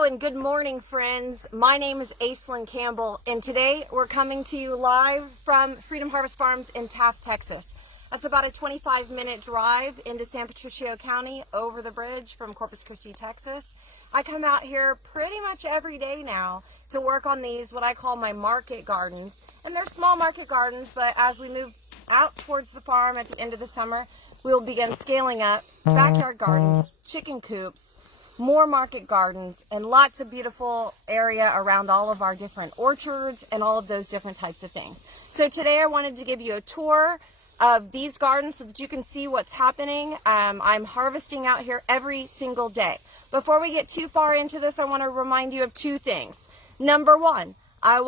Hello and good morning, friends. My name is Aislynn Campbell, and today we're coming to you live from Freedom Harvest Farms in Taft, Texas. That's about a 25-minute drive into San Patricio County over the bridge from Corpus Christi, Texas. I come out here pretty much every day now to work on these, what I call my market gardens. And they're small market gardens, but as we move out towards the farm at the end of the summer, we'll begin scaling up backyard gardens, chicken coops, more market gardens, and lots of beautiful area around all of our different orchards and all of those different types of things. So today I wanted to give you a tour of these gardens so that you can see what's happening. I'm harvesting out here every single day. Before we get too far into this, I want to remind you of two things. Number one, I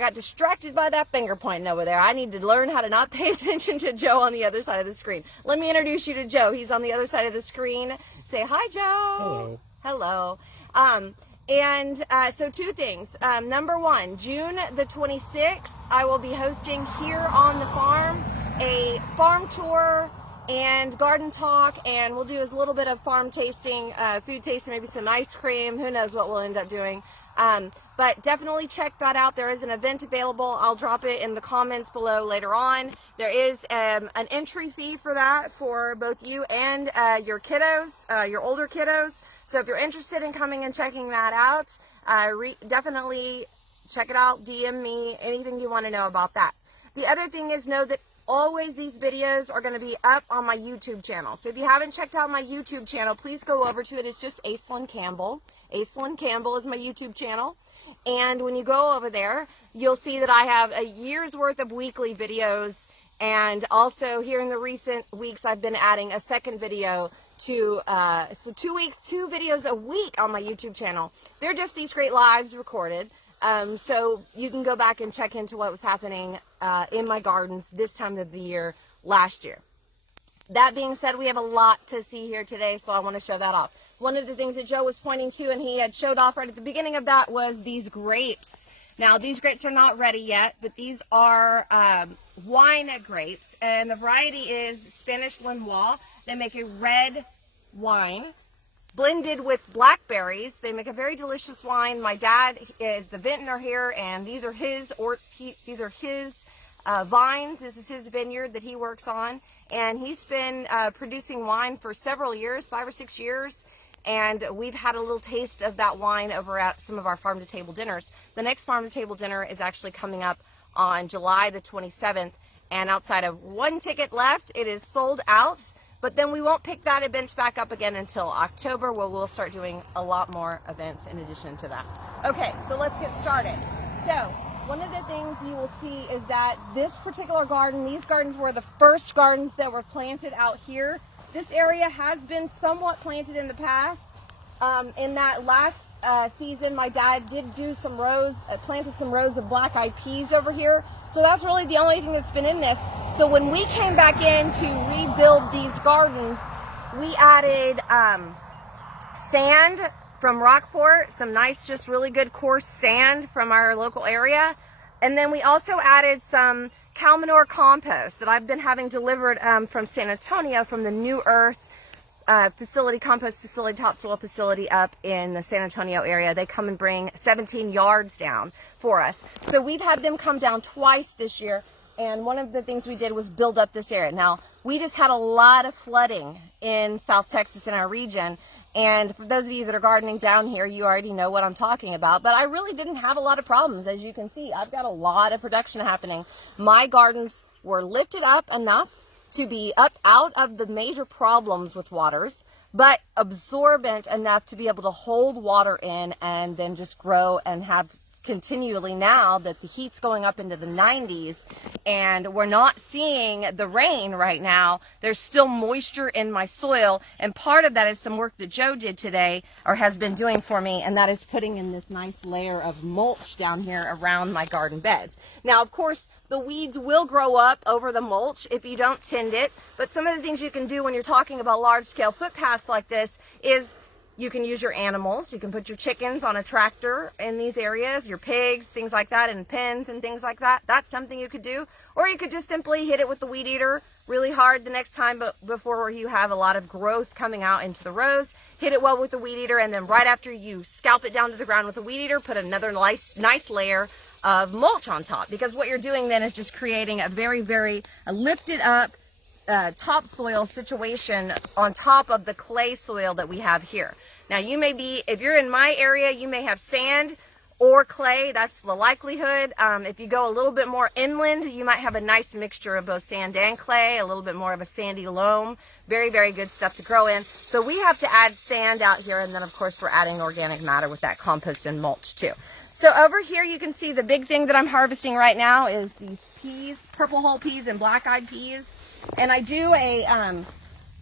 got distracted by that finger pointing over there. I need to learn how to not pay attention to Joe on the other side of the screen. Let me introduce you to Joe. He's on the other side of the screen. Say hi, Joe. Hello. So two things. Number one, June the 26th, I will be hosting here on the farm a farm tour and garden talk, and we'll do a little bit of farm tasting, food tasting, maybe some ice cream. Who knows what we'll end up doing. But definitely check that out. There is an event available. I'll drop it in the comments below later on. There is an entry fee for that for both you and your kiddos, your older kiddos. So if you're interested in coming and checking that out, definitely check it out. DM me anything you want to know about that. The other thing is, know that always these videos are going to be up on my YouTube channel. So if you haven't checked out my YouTube channel, please go over to it. It's just Aislynn Campbell. Aislynn Campbell is my YouTube channel. And when you go over there, you'll see that I have a year's worth of weekly videos. And also here in the recent weeks, I've been adding a second video to, so 2 weeks, 2 videos a week on my YouTube channel. They're just these great lives recorded. So you can go back and check into what was happening in my gardens this time of the year last year. That being said, we have a lot to see here today, so I want to show that off. One of the things that Joe was pointing to, and he had showed off right at the beginning of that, was these grapes. Now, these grapes are not ready yet, but these are wine grapes, and the variety is Spanish Lenoir. They make a red wine blended with blackberries. They make a very delicious wine. My dad is the vintner here, and these are his vines. This is his vineyard that he works on, and he's been producing wine for several years, 5 or 6 years, and we've had a little taste of that wine over at some of our farm-to-table dinners. The next farm-to-table dinner is actually coming up on July the 27th, and outside of one ticket left, it is sold out. But then we won't pick that event back up again until October, where we'll start doing a lot more events in addition to that. Okay, so let's get started. So one of the things you will see is that this particular garden, these gardens were the first gardens that were planted out here. This area has been somewhat planted in the past. In that last season, my dad did do some rows, planted some rows of black-eyed peas over here. So that's really the only thing that's been in this. So when we came back in to rebuild these gardens, we added sand from Rockport, some nice, just really good coarse sand from our local area. And then we also added some cow manure compost that I've been having delivered from San Antonio, from the New Earth facility, compost facility, topsoil facility up in the San Antonio area. They come and bring 17 yards down for us. So we've had them come down twice this year, and one of the things we did was build up this area. Now, we just had a lot of flooding in South Texas in our region, and for those of you that are gardening down here, you already know what I'm talking about, but I really didn't have a lot of problems. As you can see, I've got a lot of production happening. My gardens were lifted up enough to be up out of the major problems with waters, but absorbent enough to be able to hold water in and then just grow and have continually, now that the heat's going up into the 90s and we're not seeing the rain right now, there's still moisture in my soil, and part of that is some work that Joe did today, or has been doing for me, and that is putting in this nice layer of mulch down here around my garden beds. Now, of course, the weeds will grow up over the mulch if you don't tend it, but some of the things you can do when you're talking about large-scale footpaths like this is You can use your animals. You can put your chickens on a tractor in these areas, your pigs, things like that, and pens and things like that. That's something you could do. Or you could just simply hit it with the weed eater really hard the next time, but before you have a lot of growth coming out into the rows. Hit it well with the weed eater, and then right after you scalp it down to the ground with the weed eater, put another nice layer of mulch on top. Because what you're doing then is just creating a very lifted up topsoil situation on top of the clay soil that we have here. Now you may be, if you're in my area, you may have sand or clay. That's the likelihood. If you go a little bit more inland, you might have a nice mixture of both sand and clay, a little bit more of a sandy loam. Very good stuff to grow in. So we have to add sand out here, and then of course we're adding organic matter with that compost and mulch too. So over here you can see the big thing that I'm harvesting right now is these peas, purple hull peas and black-eyed peas. And I do a,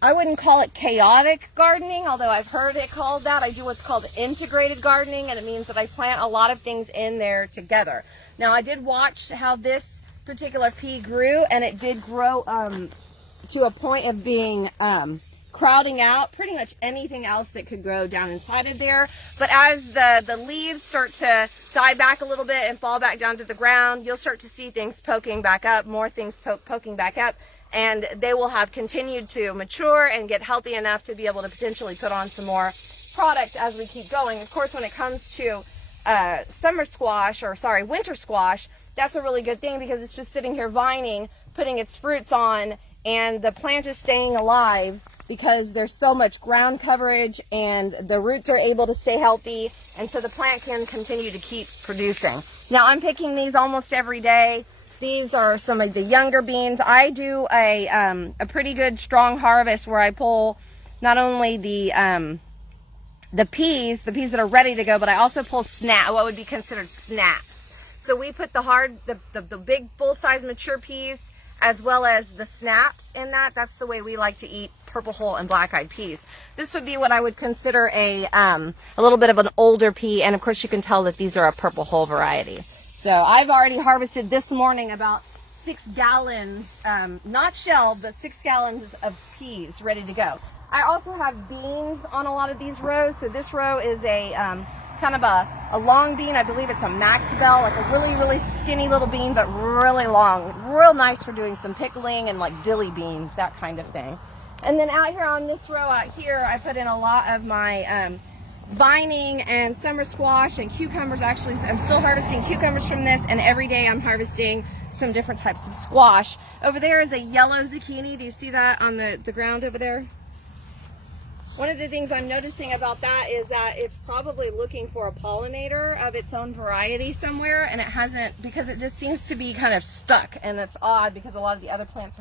I wouldn't call it chaotic gardening, although I've heard it called that. I do what's called integrated gardening, and it means that I plant a lot of things in there together. Now, I did watch how this particular pea grew, and it did grow to a point of being crowding out pretty much anything else that could grow down inside of there. But as the leaves start to die back a little bit and fall back down to the ground, you'll start to see things poking back up, more things poking back up. And they will have continued to mature and get healthy enough to be able to potentially put on some more product as we keep going. Of course, when it comes to winter squash, that's a really good thing because it's just sitting here vining, putting its fruits on, and the plant is staying alive because there's so much ground coverage and the roots are able to stay healthy, and so the plant can continue to keep producing. Now, I'm picking these almost every day. These are some of the younger beans. I do a pretty good strong harvest where I pull not only the peas that are ready to go, but I also pull what would be considered snaps. So we put the big full-size mature peas as well as the snaps in that. That's the way we like to eat purple hull and black-eyed peas. This would be what I would consider a little bit of an older pea, and of course you can tell that these are a purple hull variety. So I've already harvested this morning about 6 gallons, not shelled, but 6 gallons of peas ready to go. I also have beans on a lot of these rows. So this row is a kind of a long bean. I believe it's a Maxwell, like a really skinny little bean, but really long. Real nice for doing some pickling and like dilly beans, that kind of thing. And then out here on this row out here, I put in a lot of my vining and summer squash and cucumbers. Actually, I'm still harvesting cucumbers from this, and every day I'm harvesting some different types of squash. Over there is a yellow zucchini. Do you see that on the ground over there? One of the things I'm noticing about that is that it's probably looking for a pollinator of its own variety somewhere, and it hasn't, because it just seems to be kind of stuck, and it's odd because a lot of the other fruits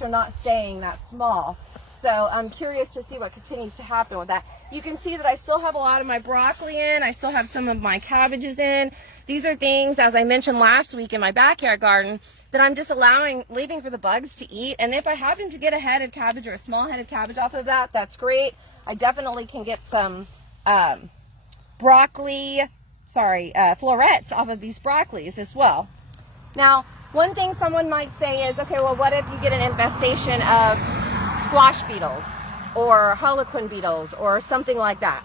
are not staying that small. So I'm curious to see what continues to happen with that. You can see that I still have a lot of my broccoli in. I still have some of my cabbages in. These are things, as I mentioned last week in my backyard garden, that I'm just leaving for the bugs to eat. And if I happen to get a head of cabbage or a small head of cabbage off of that, that's great. I definitely can get some florets off of these broccolis as well. Now, one thing someone might say is, okay, well, what if you get an infestation of squash beetles or harlequin beetles or something like that?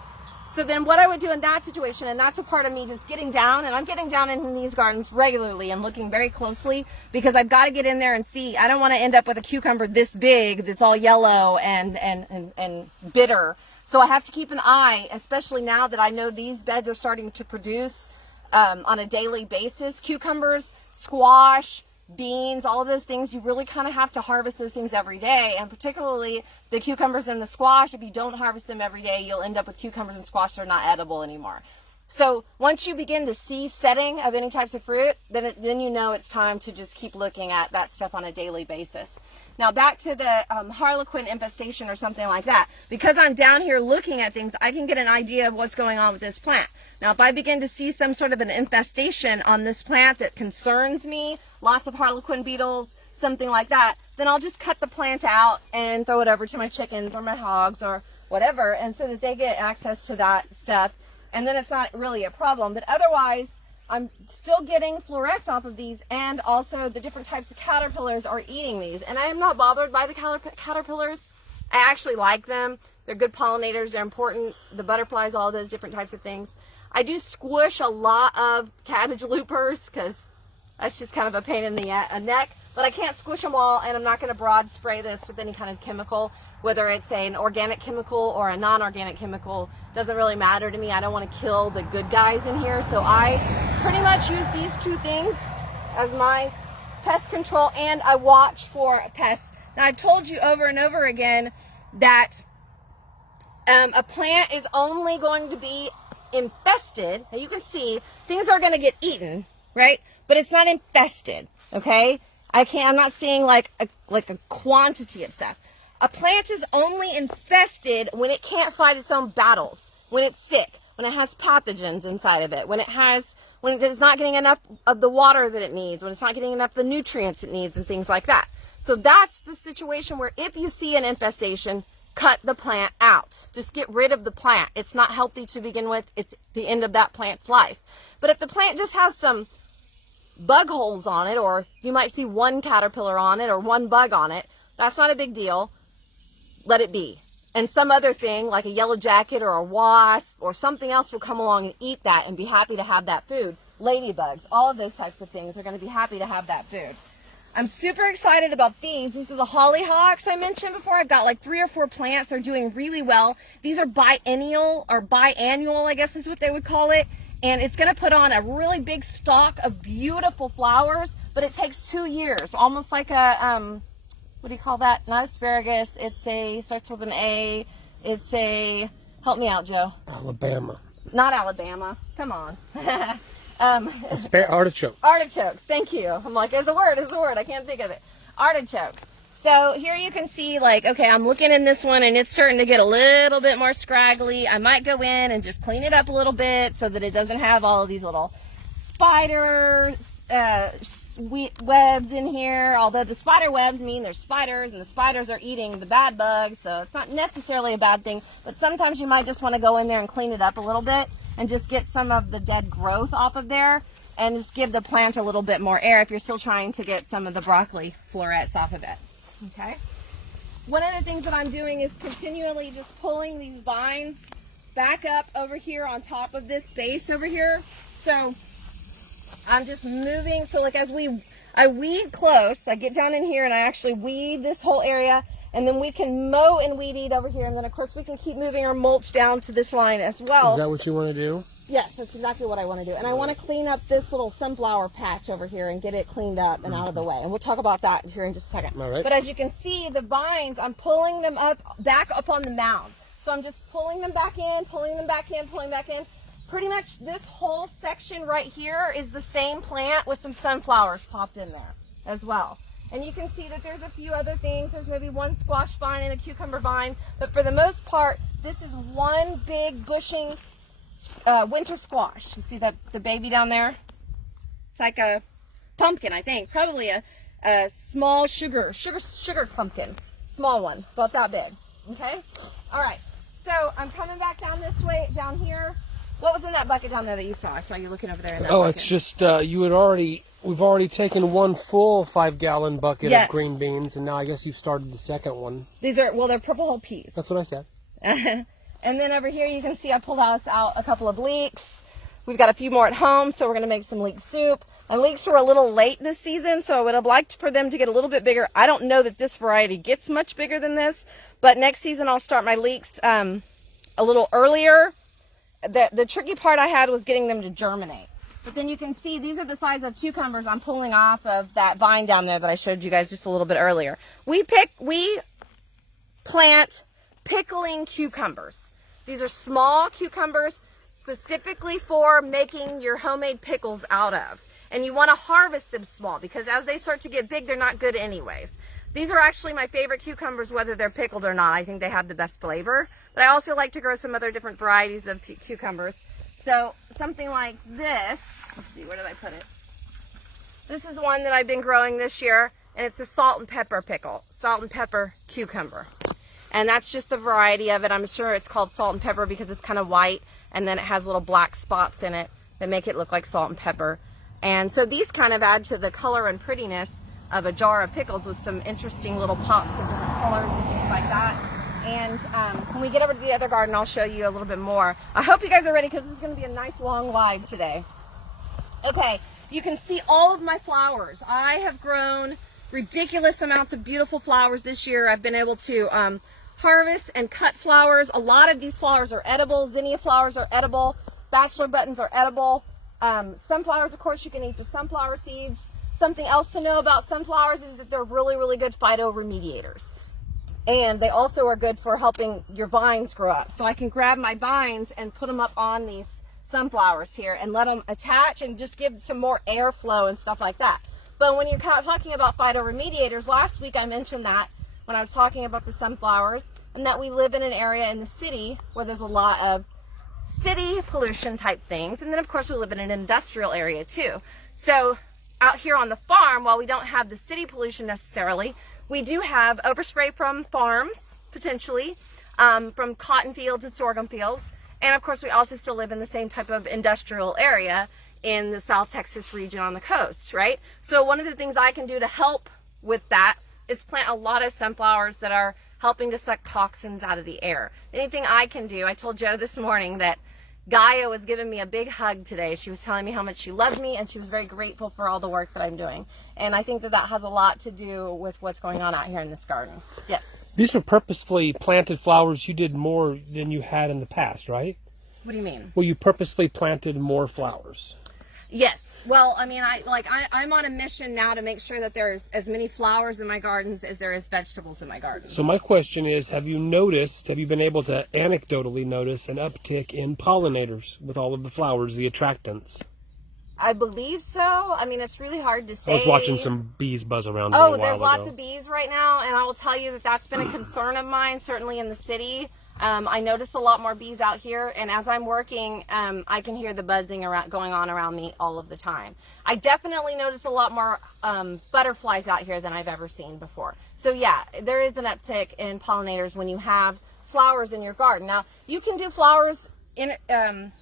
So then what I would do in that situation, and that's a part of me just getting down, and I'm getting down in these gardens regularly and looking very closely because I've got to get in there and see. I don't want to end up with a cucumber this big that's all yellow and bitter. So I have to keep an eye, especially now that I know these beds are starting to produce on a daily basis. Cucumbers, squash, beans, all of those things, you really kind of have to harvest those things every day. And particularly the cucumbers and the squash, if you don't harvest them every day, you'll end up with cucumbers and squash that are not edible anymore. So once you begin to see setting of any types of fruit, then you know it's time to just keep looking at that stuff on a daily basis. Now back to the harlequin infestation or something like that. Because I'm down here looking at things, I can get an idea of what's going on with this plant. Now if I begin to see some sort of an infestation on this plant that concerns me, lots of harlequin beetles, something like that, then I'll just cut the plant out and throw it over to my chickens or my hogs or whatever, and so that they get access to that stuff. And then it's not really a problem. But otherwise, I'm still getting florets off of these, and also the different types of caterpillars are eating these. And I am not bothered by the caterpillars. I actually like them. They're good pollinators. They're important. The butterflies, all those different types of things. I do squish a lot of cabbage loopers because that's just kind of a pain in the neck. But I can't squish them all, and I'm not going to broad spray this with any kind of chemical, whether it's an organic chemical or a non-organic chemical. Doesn't really matter to me. I don't want to kill the good guys in here, so I pretty much use these two things as my pest control, and I watch for pests. Now, I've told you over and over again that a plant is only going to be infested. Now you can see things are going to get eaten, right? But it's not infested, okay? I'm not seeing like a quantity of stuff. A plant is only infested when it can't fight its own battles, when it's sick, when it has pathogens inside of it, when it's not getting enough of the water that it needs, when it's not getting enough of the nutrients it needs and things like that. So that's the situation where if you see an infestation, cut the plant out. Just get rid of the plant. It's not healthy to begin with. It's the end of that plant's life. But if the plant just has some bug holes on it, or you might see one caterpillar on it or one bug on it, that's not a big deal. Let it be. And some other thing like a yellow jacket or a wasp or something else will come along and eat that and be happy to have that food. Ladybugs, all of those types of things are going to be happy to have that food. I'm super excited about these. These are the hollyhocks I mentioned before. I've got like 3 or 4 plants. They're doing really well. These are biennial, or biannual, I guess is what they would call it. And it's going to put on a really big stalk of beautiful flowers, but it takes 2 years, almost like a, what do you call that? Not asparagus. Starts with an A. It's a, help me out, Joe. Alabama. Not Alabama. Come on. Artichokes. Artichokes, thank you. I'm like, it's a word, I can't think of it. Artichokes. So here you can see, like, okay, I'm looking in this one and it's starting to get a little bit more scraggly. I might go in and just clean it up a little bit so that it doesn't have all of these little spider webs in here. Although the spider webs mean there's spiders, and the spiders are eating the bad bugs, so it's not necessarily a bad thing. But sometimes you might just want to go in there and clean it up a little bit and just get some of the dead growth off of there and just give the plant a little bit more air if you're still trying to get some of the broccoli florets off of it. Okay. One of the things that I'm doing is continually just pulling these vines back up over here on top of this space over here. So I'm just moving. So like as I weed close, I get down in here and I actually weed this whole area, and then we can mow and weed eat over here. And then of course we can keep moving our mulch down to this line as well. Is that what you want to do? Yes, that's exactly what I want to do. And I want to clean up this little sunflower patch over here and get it cleaned up and out of the way. And we'll talk about that here in just a second. All right. But as you can see, the vines, I'm pulling them back up on the mound. So I'm just pulling them back in, pulling them back in, pulling back in. Pretty much this whole section right here is the same plant with some sunflowers popped in there as well. And you can see that there's a few other things. There's maybe one squash vine and a cucumber vine. But for the most part, this is one big bushing winter squash. You see the baby down there? It's like a pumpkin, I think. Probably a small sugar pumpkin. Small one, about that big. Okay? All right. So I'm coming back down this way, down here. What was in that bucket down there that you saw? I saw you looking over there in that bucket. It's just we've already taken one full 5-gallon bucket of green beans, and now I guess you've started the second one. They're purple whole peas. That's what I said. And then over here you can see I pulled out a couple of leeks. We've got a few more at home, so we're going to make some leek soup. And leeks were a little late this season, so I would have liked for them to get a little bit bigger. I don't know that this variety gets much bigger than this, but next season I'll start my leeks a little earlier. The tricky part I had was getting them to germinate. But then you can see these are the size of cucumbers I'm pulling off of that vine down there that I showed you guys just a little bit earlier. We plant pickling cucumbers. These are small cucumbers specifically for making your homemade pickles out of. And you want to harvest them small because as they start to get big, they're not good anyways. These are actually my favorite cucumbers, whether they're pickled or not. I think they have the best flavor. But I also like to grow some other different varieties of cucumbers. So something like this, let's see, where did I put it? This is one that I've been growing this year, and it's a salt and pepper pickle, salt and pepper cucumber. And that's just the variety of it. I'm sure it's called salt and pepper because it's kind of white, and then it has little black spots in it that make it look like salt and pepper. And so these kind of add to the color and prettiness of a jar of pickles with some interesting little pops of different colors and things like that. And when we get over to the other garden, I'll show you a little bit more. I hope you guys are ready because this is going to be a nice long live today. Okay, you can see all of my flowers. I have grown ridiculous amounts of beautiful flowers this year. I've been able to harvest and cut flowers. A lot of these flowers are edible. Zinnia flowers are edible. Bachelor buttons are edible. Sunflowers, of course, you can eat the sunflower seeds. Something else to know about sunflowers is that they're really, really good phytoremediators. And they also are good for helping your vines grow up. So I can grab my vines and put them up on these sunflowers here and let them attach and just give some more airflow and stuff like that. But when you're talking about phytoremediators, last week I mentioned that when I was talking about the sunflowers, and that we live in an area in the city where there's a lot of city pollution type things. And then of course we live in an industrial area too. So out here on the farm, while we don't have the city pollution necessarily, we do have overspray from farms, potentially, from cotton fields and sorghum fields. And of course, we also still live in the same type of industrial area in the South Texas region on the coast, right? So one of the things I can do to help with that is plant a lot of sunflowers that are helping to suck toxins out of the air. Anything I can do, I told Joe this morning that Gaia was giving me a big hug today. She was telling me how much she loved me and she was very grateful for all the work that I'm doing. And I think that that has a lot to do with what's going on out here in this garden. Yes. These are purposefully planted flowers. You did more than you had in the past, right? What do you mean? Well, you purposefully planted more flowers. Yes. Well, I mean, I'm on a mission now to make sure that there's as many flowers in my gardens as there is vegetables in my garden. So my question is, have you been able to anecdotally notice an uptick in pollinators with all of the flowers, the attractants? I believe so. I mean, it's really hard to say. I was watching some bees buzz around a little while ago. Oh, there's lots of bees right now, and I will tell you that that's been a concern of mine, certainly in the city. I notice a lot more bees out here, and as I'm working, I can hear the buzzing going on around me all of the time. I definitely notice a lot more butterflies out here than I've ever seen before. So yeah, there is an uptick in pollinators when you have flowers in your garden. Now, you can do flowers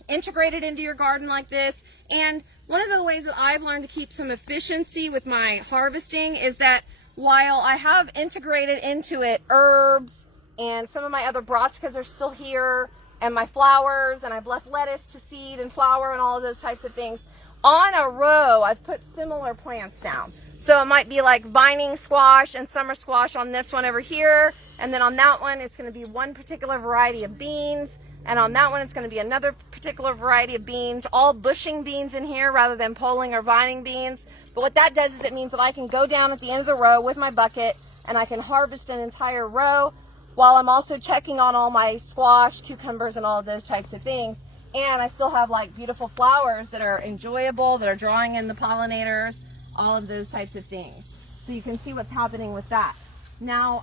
integrated into your garden like this, and one of the ways that I've learned to keep some efficiency with my harvesting is that while I have integrated into it herbs, and some of my other brassicas are still here, and my flowers, and I've left lettuce to seed and flower and all of those types of things. On a row, I've put similar plants down. So it might be like vining squash and summer squash on this one over here, and then on that one, it's going to be one particular variety of beans, and on that one, it's going to be another particular variety of beans, all bushing beans in here rather than poling or vining beans. But what that does is it means that I can go down at the end of the row with my bucket, and I can harvest an entire row, while I'm also checking on all my squash, cucumbers, and all of those types of things. And I still have like beautiful flowers that are enjoyable, that are drawing in the pollinators, all of those types of things. So you can see what's happening with that. Now,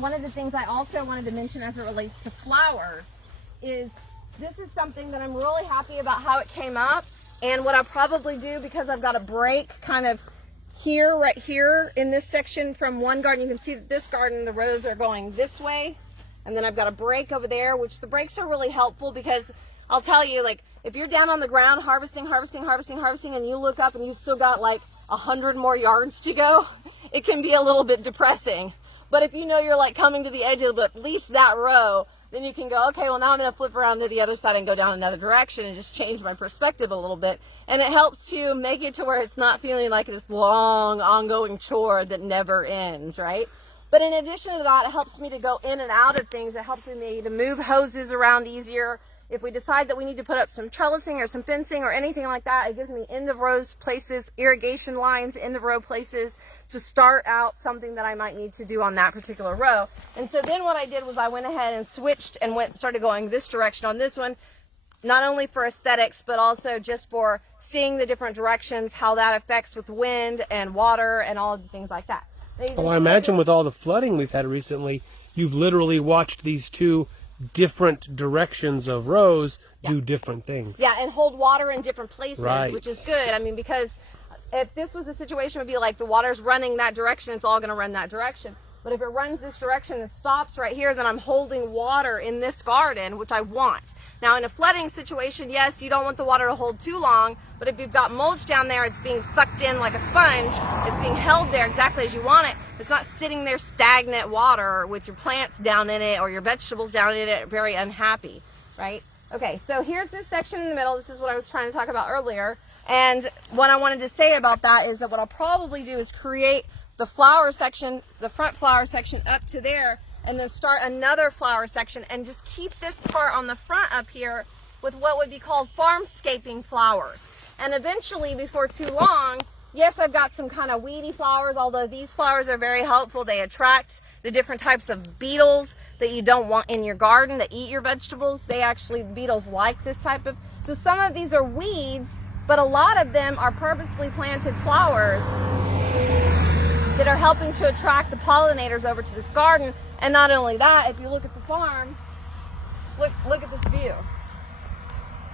one of the things I also wanted to mention as it relates to flowers is this is something that I'm really happy about how it came up. And what I'll probably do, because I've got a break kind of here, right here in this section from one garden, you can see that this garden, the rows are going this way, and then I've got a break over there, which the breaks are really helpful because I'll tell you, like, if you're down on the ground harvesting, and you look up and you've still got like 100 more yards to go, it can be a little bit depressing. But if you know you're like coming to the edge of at least that row, then you can go, okay, well now I'm going to flip around to the other side and go down another direction and just change my perspective a little bit. And it helps to make it to where it's not feeling like this long, ongoing chore that never ends, right? But in addition to that, it helps me to go in and out of things. It helps me to move hoses around easier. If we decide that we need to put up some trellising or some fencing or anything like that, it gives me end of row places, irrigation lines, end of row places to start out something that I might need to do on that particular row. And so then what I did was I went ahead and switched and started going this direction on this one, not only for aesthetics, but also just for seeing the different directions, how that affects with wind and water and all of the things like that. Well, I imagine with all the flooding we've had recently, you've literally watched these two different directions of rows do different things. Yeah, and hold water in different places, right, which is good. I mean, because if this was a situation, it would be like the water's running that direction, it's all going to run that direction. But if it runs this direction and stops right here, then I'm holding water in this garden, which I want. Now, in a flooding situation, yes, you don't want the water to hold too long, but if you've got mulch down there, it's being sucked in like a sponge. It's being held there exactly as you want it. It's not sitting there stagnant water with your plants down in it or your vegetables down in it, very unhappy, right? Okay, so here's this section in the middle. This is what I was trying to talk about earlier. And what I wanted to say about that is that what I'll probably do is create the flower section, the front flower section up to there, and then start another flower section and just keep this part on the front up here with what would be called farmscaping flowers. And eventually, before too long, yes, I've got some kind of weedy flowers, although these flowers are very helpful. They attract the different types of beetles that you don't want in your garden that eat your vegetables. Beetles like this type of, so some of these are weeds, but a lot of them are purposely planted flowers that are helping to attract the pollinators over to this garden. And not only that, if you look at the farm, look at this view.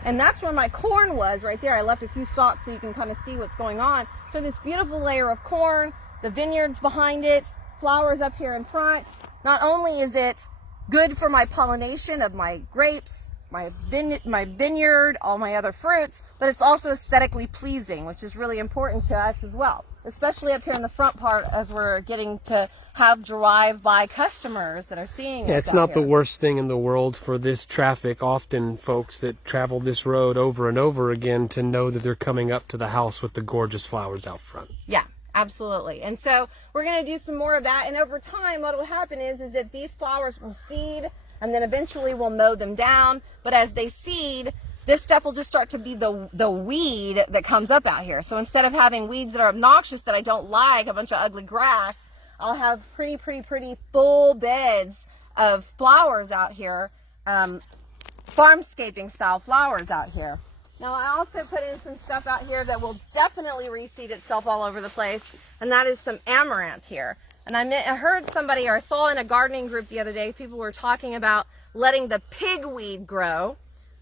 And that's where my corn was right there. I left a few stalks so you can kind of see what's going on. So this beautiful layer of corn, the vineyards behind it, flowers up here in front. Not only is it good for my pollination of my grapes, my vineyard, all my other fruits, but it's also aesthetically pleasing, which is really important to us as well, especially up here in the front part as we're getting to have drive-by customers that are seeing us. Yeah, it's not the worst thing in the world for this traffic. Often folks that travel this road over and over again to know that they're coming up to the house with the gorgeous flowers out front. Yeah, absolutely. And so we're going to do some more of that, and over time what will happen is that these flowers will seed, and then eventually we'll mow them down. But as they seed, this stuff will just start to be the weed that comes up out here. So instead of having weeds that are obnoxious that I don't like, a bunch of ugly grass, I'll have pretty full beds of flowers out here, farmscaping style flowers out here. Now I also put in some stuff out here that will definitely reseed itself all over the place, and that is some amaranth here. And I heard somebody, or I saw in a gardening group the other day, people were talking about letting the pigweed grow,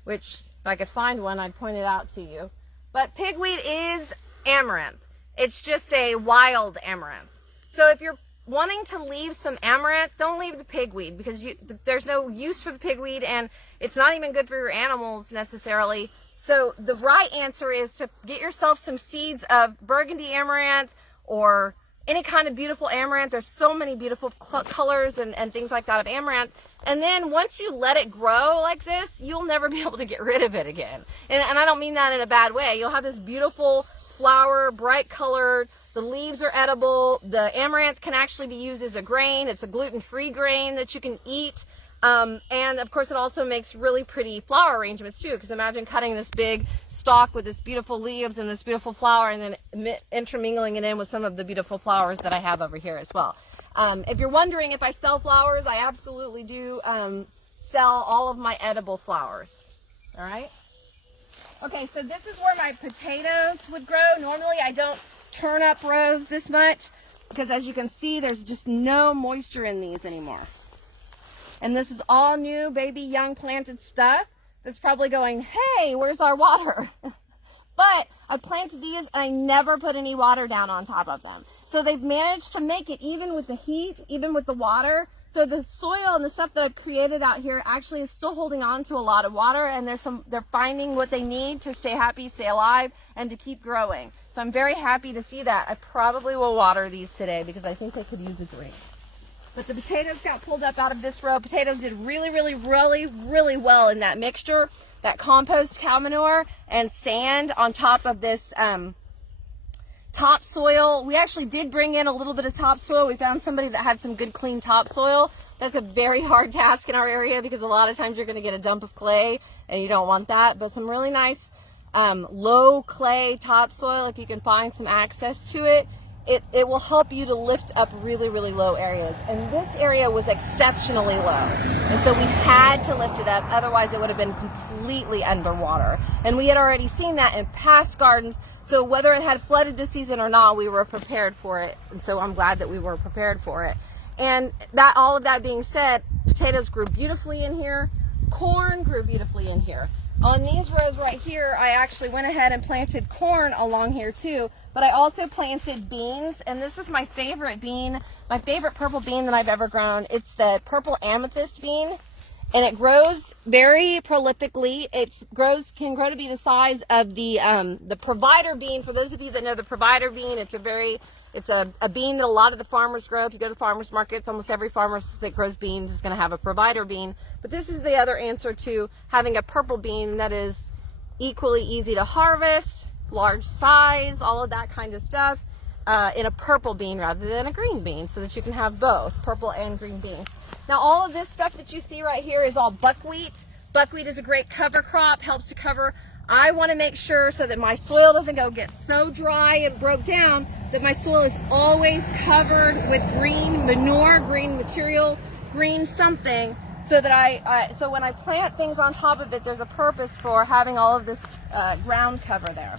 which if I could find one, I'd point it out to you. But pigweed is amaranth. It's just a wild amaranth. So if you're wanting to leave some amaranth, don't leave the pigweed, because there's no use for the pigweed, and it's not even good for your animals necessarily. So the right answer is to get yourself some seeds of burgundy amaranth or any kind of beautiful amaranth. There's so many beautiful colors and things like that of amaranth. And then once you let it grow like this, you'll never be able to get rid of it again. And I don't mean that in a bad way. You'll have this beautiful flower, bright colored. The leaves are edible. The amaranth can actually be used as a grain. It's a gluten-free grain that you can eat. And of course it also makes really pretty flower arrangements too, because imagine cutting this big stalk with this beautiful leaves and this beautiful flower and then intermingling it in with some of the beautiful flowers that I have over here as well. If you're wondering if I sell flowers, I absolutely do sell all of my edible flowers. All right. Okay, so this is where my potatoes would grow. Normally I don't turn up rows this much because, as you can see, there's just no moisture in these anymore. And this is all new, baby, young planted stuff that's probably going, hey, where's our water? But I planted these and I never put any water down on top of them. So they've managed to make it, even with the heat, even with the water. So the soil and the stuff that I've created out here actually is still holding on to a lot of water, and they're finding what they need to stay happy, stay alive, and to keep growing. So I'm very happy to see that. I probably will water these today because I think they could use a drink. But the potatoes got pulled up out of this row. Potatoes did really well in that mixture, that compost cow manure and sand on top of this topsoil. We actually did bring in a little bit of topsoil. We found somebody that had some good clean topsoil. That's a very hard task in our area because a lot of times you're going to get a dump of clay and you don't want that. But some really nice low clay topsoil, if you can find some access to it. It will help you to lift up really low areas. And this area was exceptionally low. And so we had to lift it up, otherwise it would have been completely underwater. And we had already seen that in past gardens. So whether it had flooded this season or not, we were prepared for it. And so I'm glad that we were prepared for it. And that, all of that being said, potatoes grew beautifully in here. Corn grew beautifully in here. On these rows right here, I actually went ahead and planted corn along here too, but I also planted beans, and this is my favorite bean, my favorite purple bean that I've ever grown. It's the purple amethyst bean, and it grows very prolifically. Can grow to be the size of the provider bean. For those of you that know the provider bean, it's a bean that a lot of the farmers grow. If you go to the farmers markets, almost every farmer that grows beans is going to have a provider bean. But this is the other answer to having a purple bean that is equally easy to harvest, large size, all of that kind of stuff, in a purple bean rather than a green bean, so that you can have both purple and green beans. Now, all of this stuff that you see right here is all buckwheat. Buckwheat is a great cover crop, helps to cover. I want to make sure so that my soil doesn't get so dry and broke down, that my soil is always covered with green manure, green material, green something, so that so when I plant things on top of it, there's a purpose for having all of this ground cover there.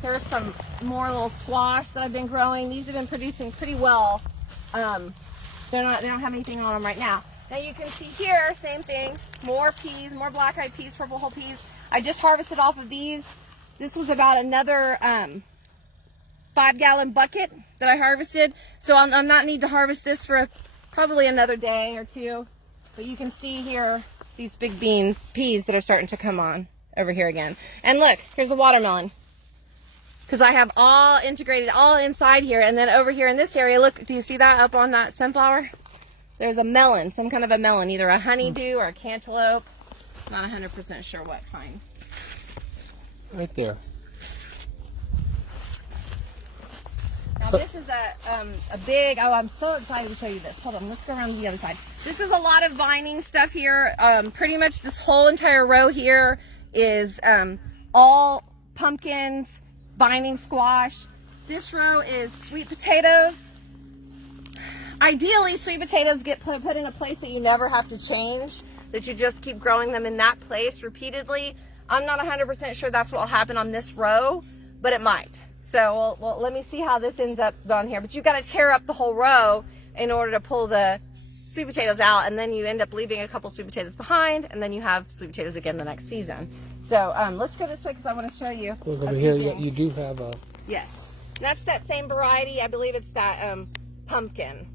Here's some more little squash that I've been growing. These have been producing pretty well. They don't have anything on them right now. Now you can see here, same thing, more peas, more black-eyed peas, purple whole peas. I just harvested off of these. This was about another 5-gallon bucket that I harvested. So I'm not need to harvest this for probably another day or two. But you can see here these big peas that are starting to come on over here again. And look, here's the watermelon. Because I have all integrated all inside here, and then over here in this area, look, do you see that up on that sunflower? There's a melon, some kind of a melon, either a honeydew or a cantaloupe. Not 100% sure what kind. Right there. Now this is a big, I'm so excited to show you this. Hold on, let's go around to the other side. This is a lot of vining stuff here. Pretty much this whole entire row here is all pumpkins, vining squash. This row is sweet potatoes. Ideally, sweet potatoes get put in a place that you never have to change, that you just keep growing them in that place repeatedly. I'm not 100% sure that's what will happen on this row, but it might. So well, let me see how this ends up on here. But you've got to tear up the whole row in order to pull the sweet potatoes out, and then you end up leaving a couple sweet potatoes behind, and then you have sweet potatoes again the next season. So let's go this way because I want to show you. Look over here, you do have a... Yes, and that's that same variety. I believe it's that pumpkin.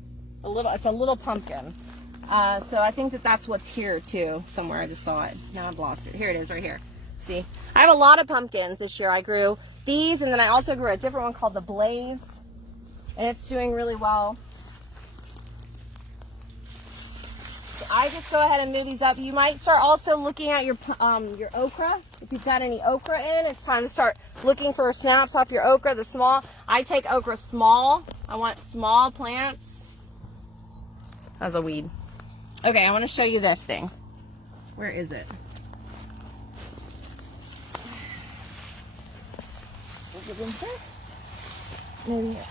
It's a little pumpkin. So I think that's what's here too. Somewhere I just saw it. Now I've lost it. Here it is, right here. See, I have a lot of pumpkins this year. I grew these, and then I also grew a different one called the Blaze, and it's doing really well. I just go ahead and move these up. You might start also looking at your okra. If you've got any okra in, it's time to start looking for snaps off your okra, the small. I take okra small. I want small plants. As a weed. Okay, I want to show you this thing. Where is it? Is it in here? Maybe here.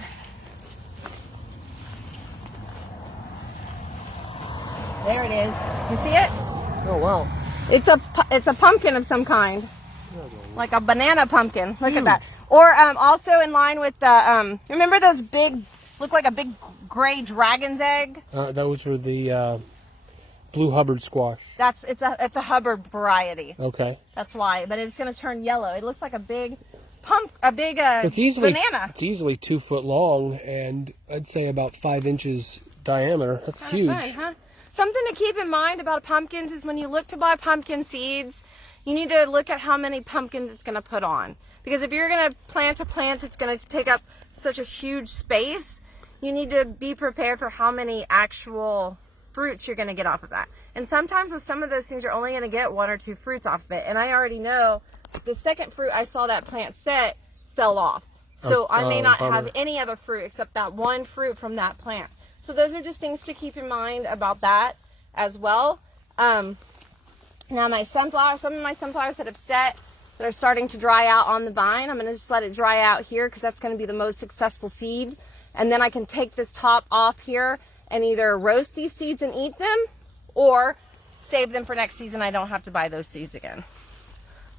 There it is. You see it? Oh, wow. It's a pumpkin of some kind. Like a banana pumpkin. Look at that. Or also in line with the, remember those big, look like a big gray dragon's egg? Those were the blue Hubbard squash. It's a Hubbard variety. Okay. That's why, but it's going to turn yellow. It looks like a big banana. It's easily 2 foot long, and I'd say about 5 inches diameter. That's huge. Fun, huh? Something to keep in mind about pumpkins is when you look to buy pumpkin seeds, you need to look at how many pumpkins it's going to put on. Because if you're going to plant a plant that's going to take up such a huge space, you need to be prepared for how many actual fruits you're going to get off of that. And sometimes with some of those things, you're only going to get 1 or 2 fruits off of it. And I already know the second fruit I saw that plant set fell off. So I may not have any other fruit except that 1 fruit from that plant. So those are just things to keep in mind about that as well. Now my sunflower, some of my sunflowers that have set, that are starting to dry out on the vine, I'm going to just let it dry out here because that's going to be the most successful seed. And then I can take this top off here and either roast these seeds and eat them or save them for next season. I don't have to buy those seeds again.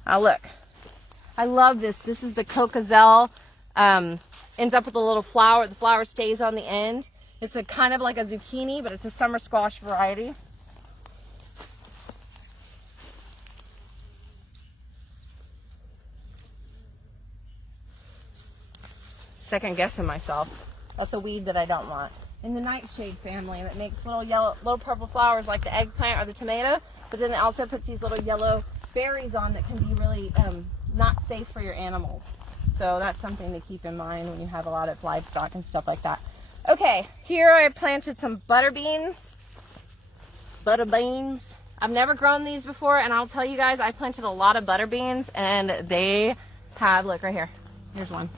Now look, I love this. This is the Cocazelle. Ends up with a little flower. The flower stays on the end. It's a kind of like a zucchini, but it's a summer squash variety. second guessing myself. That's a weed that I don't want. In the nightshade family, that makes little purple flowers like the eggplant or the tomato, but then it also puts these little yellow berries on that can be really not safe for your animals. So that's something to keep in mind when you have a lot of livestock and stuff like that. Okay, here I planted some butter beans. Butter beans. I've never grown these before, and I'll tell you guys, I planted a lot of butter beans, and they have, look right here, here's one.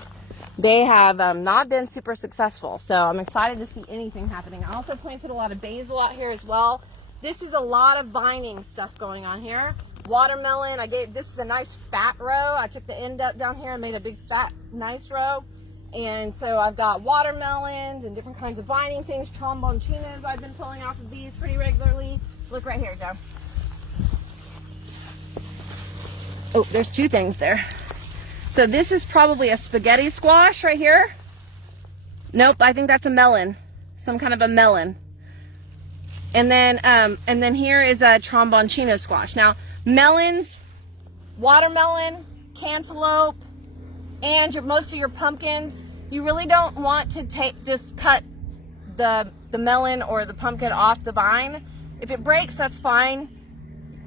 They have not been super successful, so I'm excited to see anything happening. I also planted a lot of basil out here as well. This is a lot of vining stuff going on here. Watermelon, this is a nice fat row. I took the end up down here and made a big fat nice row. And so I've got watermelons and different kinds of vining things. Tromboncinas I've been pulling off of these pretty regularly. Look right here, Joe. Oh, there's two things there. So this is probably a spaghetti squash right here. Nope, I think that's a melon. Some kind of a melon. And then here is a tromboncino squash. Now, melons, watermelon, cantaloupe, and most of your pumpkins, you really don't want to just cut the melon or the pumpkin off the vine. If it breaks, that's fine.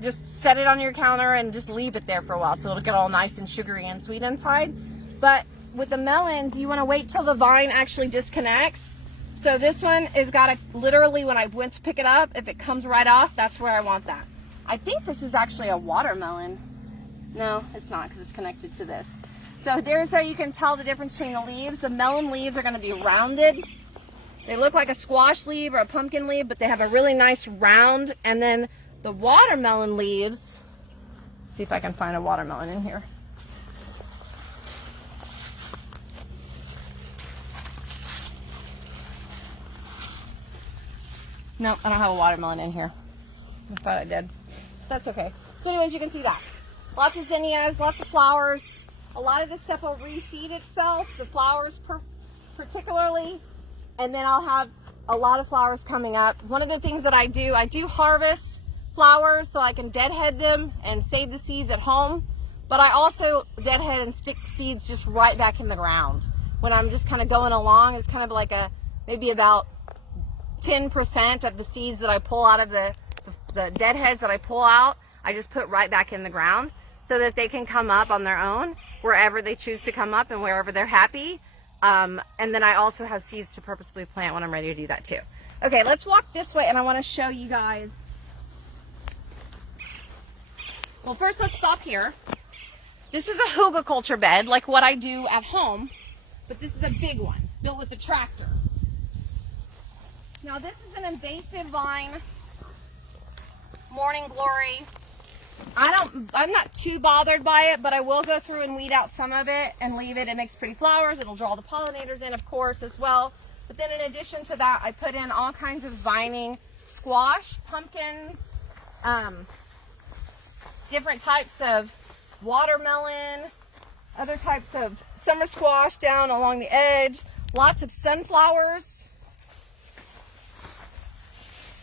Just set it on your counter and just leave it there for a while so it'll get all nice and sugary and sweet inside. But with the melons, you want to wait till the vine actually disconnects. So this one has got literally, when I went to pick it up, if it comes right off, that's where I want that. I think this is actually a watermelon. No, it's not, because it's connected to this. So there's how you can tell the difference between the leaves. The melon leaves are going to be rounded. They look like a squash leaf or a pumpkin leaf, but they have a really nice round. And then the watermelon leaves, let's see if I can find a watermelon in here. No, I don't have a watermelon in here. I thought I did. That's okay. So anyways, you can see that. Lots of zinnias, lots of flowers. A lot of this stuff will reseed itself, the flowers particularly, and then I'll have a lot of flowers coming up. One of the things that I do harvest flowers so I can deadhead them and save the seeds at home, but I also deadhead and stick seeds just right back in the ground. When I'm just kind of going along, it's kind of like maybe about 10% of the seeds that I pull out of the deadheads that I pull out, I just put right back in the ground so that they can come up on their own wherever they choose to come up and wherever they're happy. And then I also have seeds to purposefully plant when I'm ready to do that too. Okay, let's walk this way and I want to show you guys. Well, first let's stop here. This is a hugelkultur bed like what I do at home, but this is a big one built with a tractor. Now this is an invasive vine, morning glory. I'm not too bothered by it, but I will go through and weed out some of it and leave it. It makes pretty flowers. It'll draw the pollinators in, of course, as well. But then in addition to that, I put in all kinds of vining squash, pumpkins, different types of watermelon, other types of summer squash down along the edge, lots of sunflowers.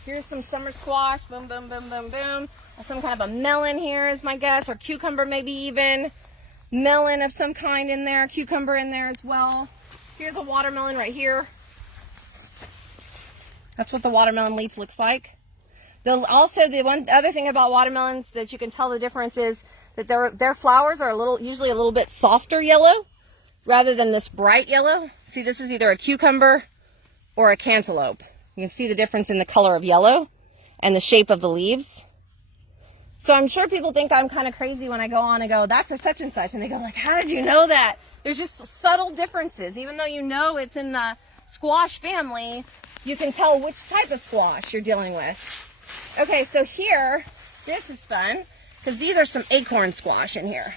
Here's some summer squash, boom, boom, boom, boom, boom. Some kind of a melon here is my guess, or cucumber maybe even. Melon of some kind in there, cucumber in there as well. Here's a watermelon right here. That's what the watermelon leaf looks like. Also, the one other thing about watermelons that you can tell the difference is that their flowers are usually a little bit softer yellow rather than this bright yellow. See, this is either a cucumber or a cantaloupe. You can see the difference in the color of yellow and the shape of the leaves. So I'm sure people think I'm kind of crazy when I go on and go, that's a such and such. And they go like, how did you know that? There's just subtle differences. Even though you know it's in the squash family, you can tell which type of squash you're dealing with. Okay, so here, this is fun because these are some acorn squash in here.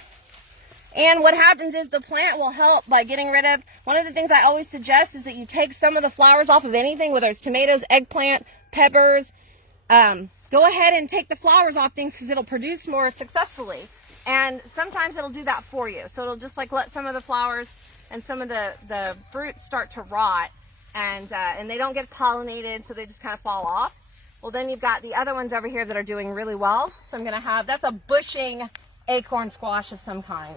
And what happens is the plant will help by getting rid of, one of the things I always suggest is that you take some of the flowers off of anything, whether it's tomatoes, eggplant, peppers, go ahead and take the flowers off things because it'll produce more successfully. And sometimes it'll do that for you. So it'll just like let some of the flowers and some of the fruit start to rot and they don't get pollinated, so they just kind of fall off. Well, then you've got the other ones over here that are doing really well. So I'm going to have, that's a bushing acorn squash of some kind.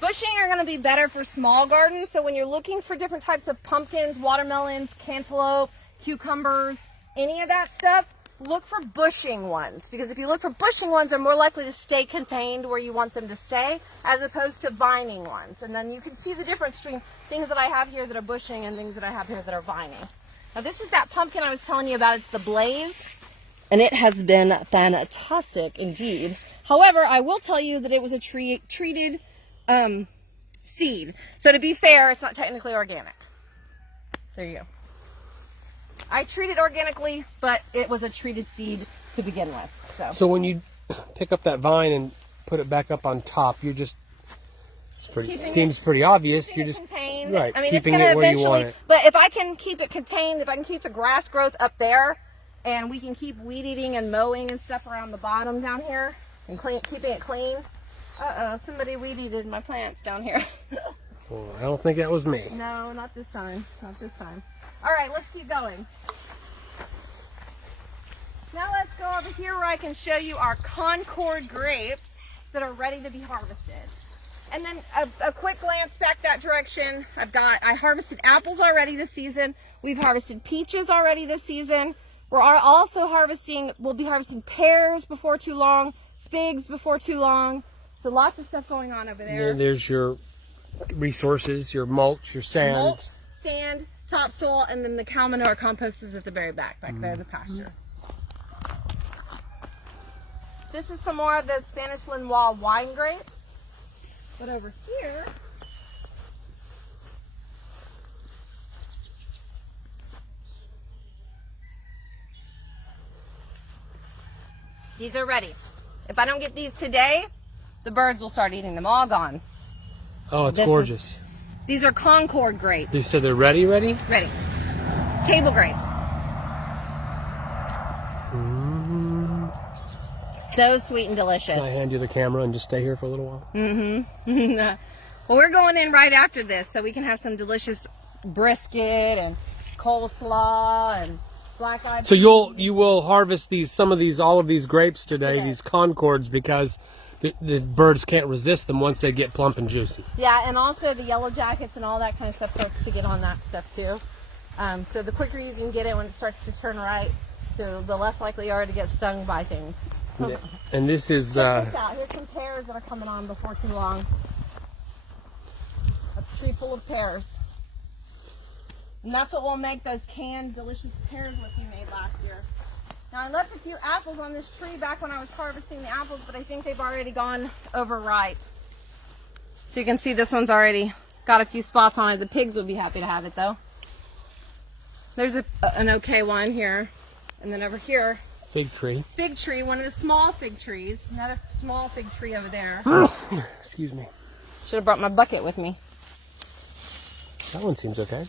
Bushing are going to be better for small gardens. So when you're looking for different types of pumpkins, watermelons, cantaloupe, cucumbers, any of that stuff, look for bushing ones. Because if you look for bushing ones, they're more likely to stay contained where you want them to stay, as opposed to vining ones. And then you can see the difference between things that I have here that are bushing and things that I have here that are vining. Now this is that pumpkin I was telling you about. It's the Blaze. And it has been fantastic indeed. However, I will tell you that it was a treated seed. So to be fair, it's not technically organic. There you go. I treat it organically, but it was a treated seed to begin with. So when you pick up that vine and put it back up on top, you're just, seems pretty obvious. You're just contained. Right, I mean, keeping it's going it to where you want eventually, it. but if I can keep it contained, if I can keep the grass growth up there, and we can keep weed eating and mowing and stuff around the bottom down here, and keeping it clean. Somebody weed eated my plants down here. Well, I don't think that was me. No, not this time. Not this time. All right, let's keep going. Now let's go over here where I can show you our Concord grapes that are ready to be harvested. And then a quick glance back that direction. I harvested apples already this season. We've harvested peaches already this season. We'll be harvesting pears before too long, figs before too long. So lots of stuff going on over there. And there's your resources, your mulch, your sand. Mulch, sand, topsoil, and then the cow manure compost is at the very back there in the pasture. This is some more of the Spanish Lenoir wine grapes. But over here, these are ready. If I don't get these today, the birds will start eating them. All gone. Oh, it's gorgeous. These are Concord grapes. You said they're ready? Ready. Table grapes. So sweet and delicious. Can I hand you the camera and just stay here for a little while? Mm-hmm. Well, we're going in right after this, so we can have some delicious brisket and coleslaw and black-eyed. So you will harvest all of these grapes today, these Concords, because the birds can't resist them once they get plump and juicy. Yeah, and also the yellow jackets and all that kind of stuff starts to get on that stuff too. So the quicker you can get it when it starts to turn right, so the less likely you are to get stung by things. Yeah. And this is Check this out. Here's some pears that are coming on before too long. A tree full of pears. And that's what will make those canned delicious pears that we made last year. Now I left a few apples on this tree back when I was harvesting the apples, but I think they've already gone overripe. So you can see this one's already got a few spots on it. The pigs would be happy to have it though. There's an okay one here. And then over here, fig tree. Fig tree, one of the small fig trees. Another small fig tree over there. Excuse me. Should have brought my bucket with me. That one seems okay.